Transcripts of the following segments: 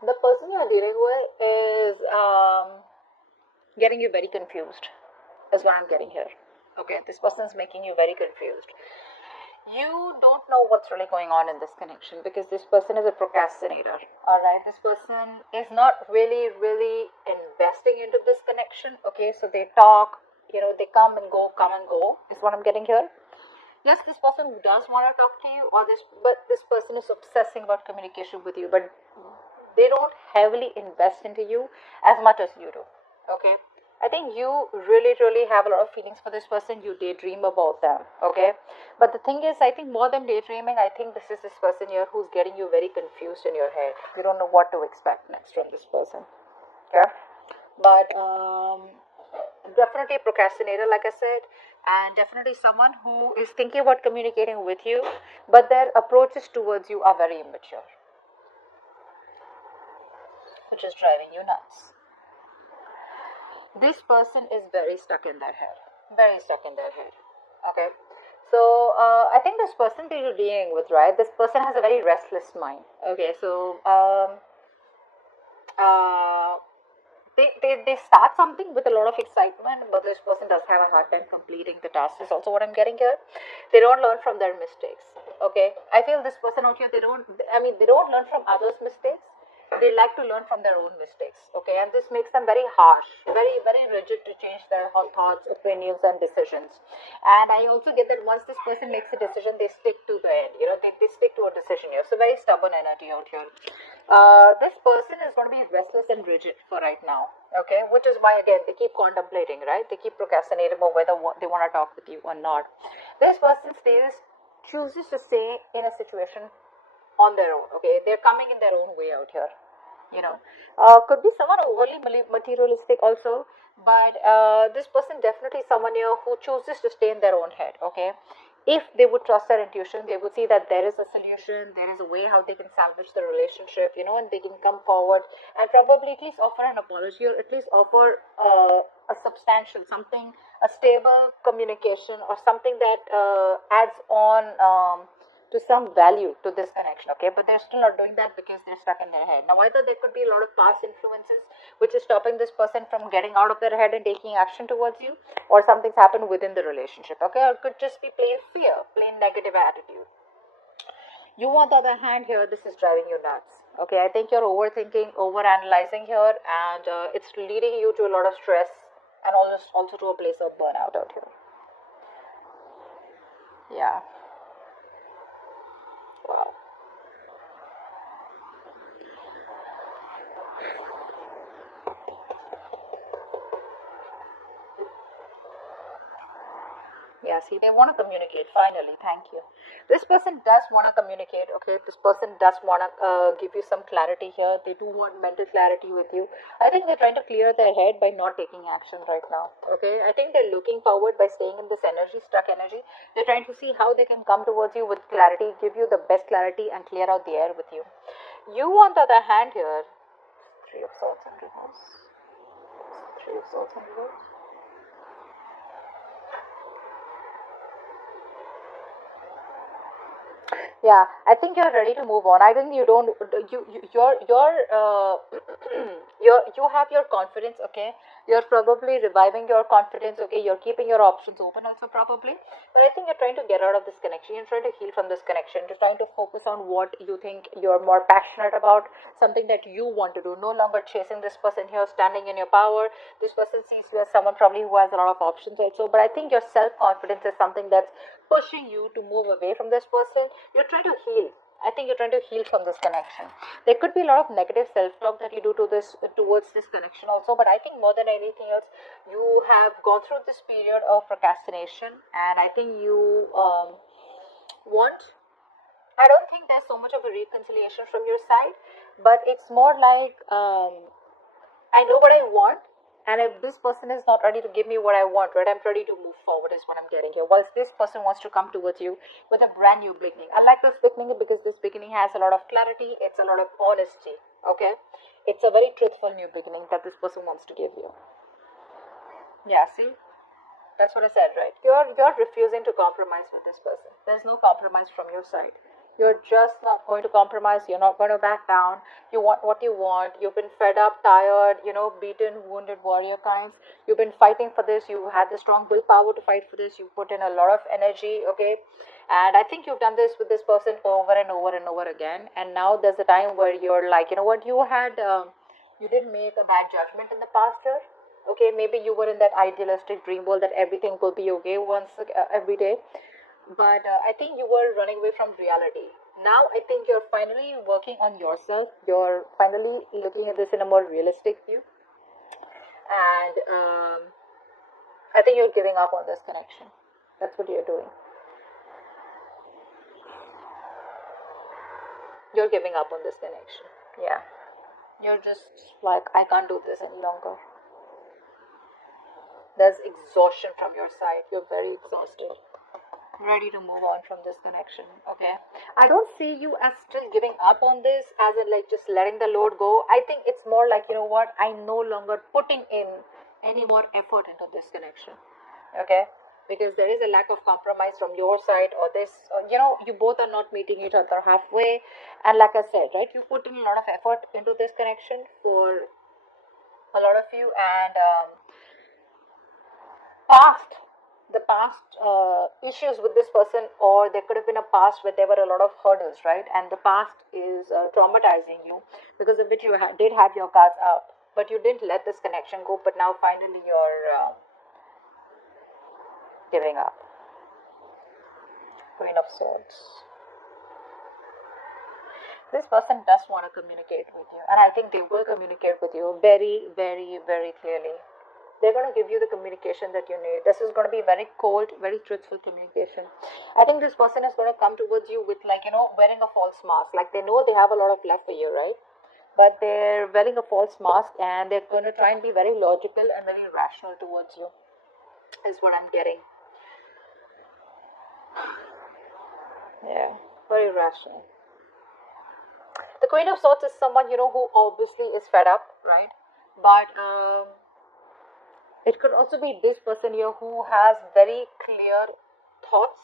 The person you're dealing with is getting you very confused, is what I'm getting here. Okay, this person is making you very confused. You don't know what's really going on in this connection because this person is a procrastinator. All right, this person is not really investing into this connection. Okay, so they talk, they come and go, is what I'm getting here. Yes, this person does want to talk to you, but this person is obsessing about communication with you, but they don't heavily invest into you as much as you do. Okay, I think you really have a lot of feelings for this person. You daydream about them. Okay, but the thing is, I think more than daydreaming, I think this is this person here who's getting you very confused in your head. You don't know what to expect next from this person. Okay, but definitely a procrastinator, like I said, and definitely someone who is thinking about communicating with you, but their approaches towards you are very immature, which is driving you nuts. This person is very stuck in their head. Very stuck in their head. Okay. So I think this person that you're dealing with, right? This person has a very restless mind. Okay. So uh, they start something with a lot of excitement, but this person does have a hard time completing the task. Is also what I'm getting here. They don't learn from their mistakes. Okay. I feel this person out here, they don't learn from others' mistakes. They like to learn from their own mistakes. Okay, and this makes them very harsh, very rigid to change their thoughts, opinions, and decisions. And I also get that once this person makes a decision, they stick to the end. They stick to a decision here. So very stubborn energy out here. This person is going to be restless and rigid for right now. Okay, which is why again they keep contemplating, right? They keep procrastinating about whether they want to talk with you or not. This person chooses to stay in a situation on their own. Okay, they're coming in their own way out here. you know could be someone overly materialistic also, but this person definitely someone here who chooses to stay in their own head. Okay, if they would trust their intuition, they would see that there is a solution, there is a way how they can salvage the relationship, and they can come forward and probably at least offer an apology, or at least offer a substantial something, a stable communication, or something that adds on to some value to this connection. Okay, but they're still not doing that because they're stuck in their head. Now either there could be a lot of past influences which is stopping this person from getting out of their head and taking action towards you, or something's happened within the relationship. Okay, or it could just be plain fear, plain negative attitude. You, on the other hand, here this is driving you nuts. Okay, I think you're overthinking, over analyzing here, and it's leading you to a lot of stress, and also to a place of burnout out here. Yeah. Wow. Yeah, see, they want to communicate finally. Thank you. This person does want to communicate, okay? This person does want to give you some clarity here. They do want mental clarity with you. I think they're trying to clear their head by not taking action right now, okay? I think they're looking forward by staying in this energy, stuck energy. They're trying to see how they can come towards you with clarity, give you the best clarity, and clear out the air with you. You, on the other hand, here, Three of Swords in reverse. Three of Swords in reverse. Yeah, I think you're ready to move on. I think you don't. You have your confidence. Okay, you're probably reviving your confidence. Okay, you're keeping your options open also probably. But I think you're trying to get out of this connection. You're trying to heal from this connection. You're trying to focus on what you think you're more passionate about, something that you want to do. No longer chasing this person here, standing in your power. This person sees you as someone probably who has a lot of options also. But I think your self confidence is something that's pushing you to move away from this person. You're trying to heal. I think you're trying to heal from this connection. There could be a lot of negative self-talk that you do to this towards this connection also, but I think more than anything else, you have gone through this period of procrastination, and I think you want. I don't think there's so much of a reconciliation from your side, but it's more like I know what I want, and if this person is not ready to give me what I want, right, I'm ready to move forward, is what I'm getting here. Whilst this person wants to come towards you with a brand new beginning. I like this beginning because this beginning has a lot of clarity, it's a lot of honesty, okay? It's a very truthful new beginning that this person wants to give you. Yeah, see? That's what I said, right? You're refusing to compromise with this person. There's no compromise from your side. You're just not going to compromise. You're not going to back down. You want what you want. You've been fed up, tired, beaten, wounded warrior kinds. You've been fighting for this. You had the strong willpower to fight for this. You put in a lot of energy, okay? And I think you've done this with this person over and over and over again. And now there's a time where you're like, you know what, you did make a bad judgment in the past year. Okay, maybe you were in that idealistic dream world that everything will be okay every day, but I think you were running away from reality. Now I think you're finally working on yourself. You're finally looking at this in a more realistic view, and I think you're giving up on this connection. That's what you're doing. You're giving up on this connection. Yeah, you're just like, I can't do this any longer. There's exhaustion from your side. You're very exhausted, ready to move on from this connection. Okay, I don't see you as still giving up on this, as in like just letting the load go. I think it's more like, you know what, I no longer putting in any more effort into this connection. Okay, because there is a lack of compromise from your side, or this, you both are not meeting each other halfway. And like I said, right, you put in a lot of effort into this connection for a lot of you, and past the past issues with this person, or there could have been a past where there were a lot of hurdles, right? And the past is traumatizing you, because of which you did have your guards up, but you didn't let this connection go. But now finally you're giving up. Queen of Swords. This person does want to communicate with you, and I think they will communicate with you very, very, very clearly. They're going to give you the communication that you need. This is going to be very cold, very truthful communication. I think this person is going to come towards you with, like, wearing a false mask. Like, they know they have a lot of love for you, right? But they're wearing a false mask, and they're going to try and be very logical and very rational towards you, is what I'm getting. Yeah, very rational. The Queen of Swords is someone, who obviously is fed up, right? But it could also be this person here who has very clear thoughts,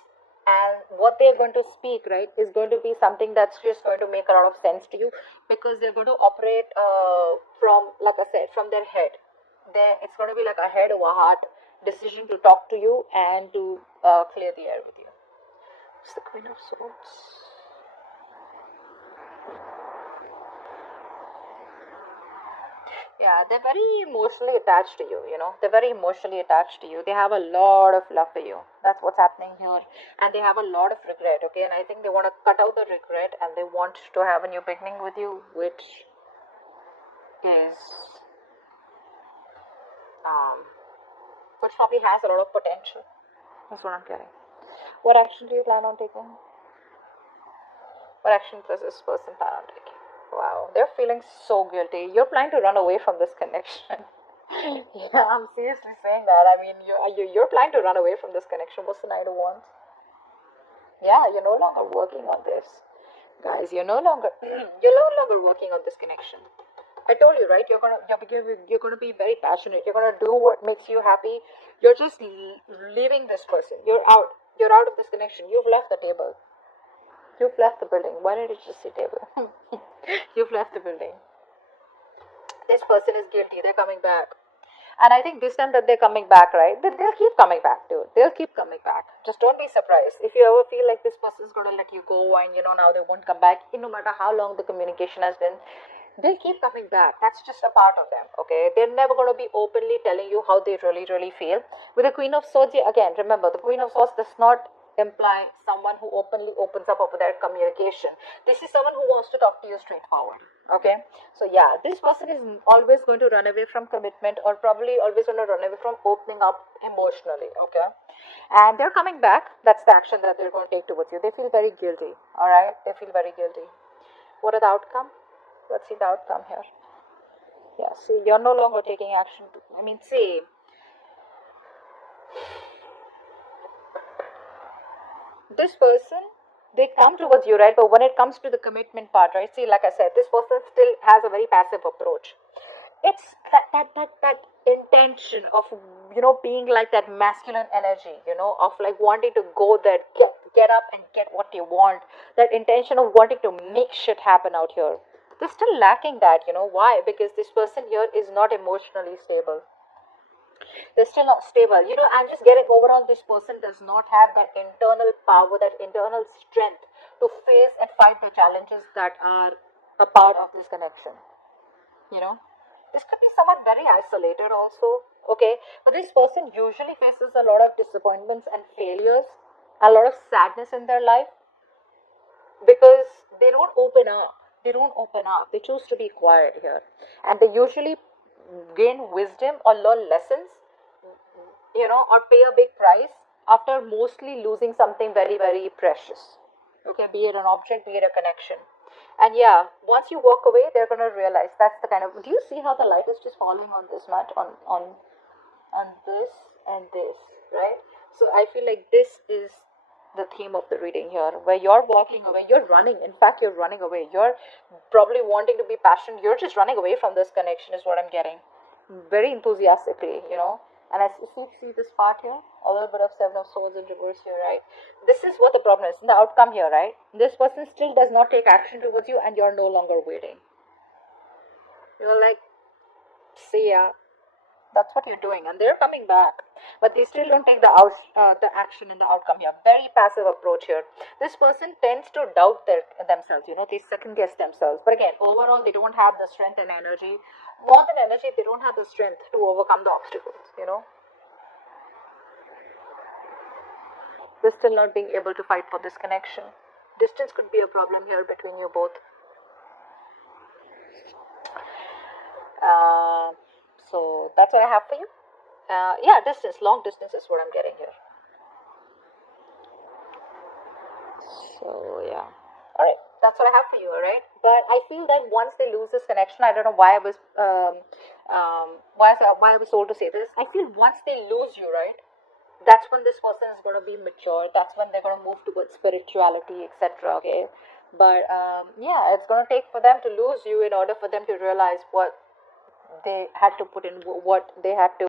and what they're going to speak, right, is going to be something that's just going to make a lot of sense to you, because they're going to operate from, like I said, from their head. It's going to be like a head over heart decision to talk to you and to clear the air with you. It's the Queen of Swords. Yeah, they're very emotionally attached to you. They're very emotionally attached to you. They have a lot of love for you. That's what's happening here. And they have a lot of regret, okay? And I think they want to cut out the regret, and they want to have a new beginning with you, is, um, which probably has a lot of potential. That's what I'm getting. What action do you plan on taking? What action does this person plan on taking? Wow, they're feeling so guilty. You're planning to run away from this connection. Yeah, I'm seriously saying that. I mean, you're planning to run away from this connection. What's the Knight of Wands? Yeah, you're no longer working on this, guys. You're no longer you're no longer working on this connection. I told you, right? You're gonna be very passionate. You're gonna do what makes you happy. You're just leaving this person. You're out. You're out of this connection. You've left the table. You've left the building. Why did you just say table? You've left the building. This person is guilty. They're coming back. And I think this time that they're coming back, right? They'll keep coming back, dude. They'll keep coming back. Just don't be surprised. If you ever feel like this person's going to let you go, and now they won't come back, no matter how long the communication has been, they'll keep coming back. That's just a part of them, okay? They're never going to be openly telling you how they really, really feel. With the Queen of Swords, again, remember, the Queen of Swords does not imply someone who openly opens up over their communication. This is someone who wants to talk to you straightforward, okay? So yeah, this person is always going to run away from commitment, or probably always going to run away from opening up emotionally, okay? And they're coming back. That's the action that they're going to take towards you. They feel very guilty, all right? They feel very guilty. What is the outcome? Let's see the outcome here. Yeah, see, you're no longer taking action. See, this person, they come towards you, right? But when it comes to the commitment part, right? See, like I said, this person still has a very passive approach. It's that intention of being like that masculine energy, of like wanting to go there, get up and get what they want, that intention of wanting to make shit happen out here. They're still lacking that, why? Because this person here is not emotionally stable. They're still not stable. I'm just getting overall, this person does not have that internal power, that internal strength to face and fight the challenges that are a part of this connection. You know, this could be someone very isolated also. Okay, but this person usually faces a lot of disappointments and failures, a lot of sadness in their life because they don't open up. They don't open up. They choose to be quiet here, and they usually gain wisdom or learn lessons, or pay a big price after mostly losing something very, very precious. Okay, be it an object, be it a connection. And yeah, once you walk away, they're gonna realize that's the kind of. Do you see how the light is just falling on this much, on this and this, right? So I feel like this is the theme of the reading here, where you're walking away, you're running. In fact, you're running away. You're probably wanting to be passionate. You're just running away from this connection, is what I'm getting. Very enthusiastically. And as if you see this part here, a little bit of Seven of Swords in reverse here, right? This is what the problem is. The outcome here, right? This person still does not take action towards you, and you're no longer waiting. You're like, see ya. That's what you're doing, and they're coming back, but they still don't take the action in the outcome here. Very passive approach here. This person tends to doubt themselves. They second guess themselves. But again, overall, they don't have the strength and energy. More than energy, they don't have the strength to overcome the obstacles. They're still not being able to fight for this connection. Distance could be a problem here between you both. Uh, so that's what I have for you. Yeah, distance, long distance is what I'm getting here. So yeah. All right, that's what I have for you. All right, but I feel that once they lose this connection, I don't know why I was why I was told to say this. I feel once they lose you, right, that's when this person is going to be mature. That's when they're going to move towards spirituality, etc. Okay, but yeah, it's going to take for them to lose you in order for them to realize what they had to put in, what they had to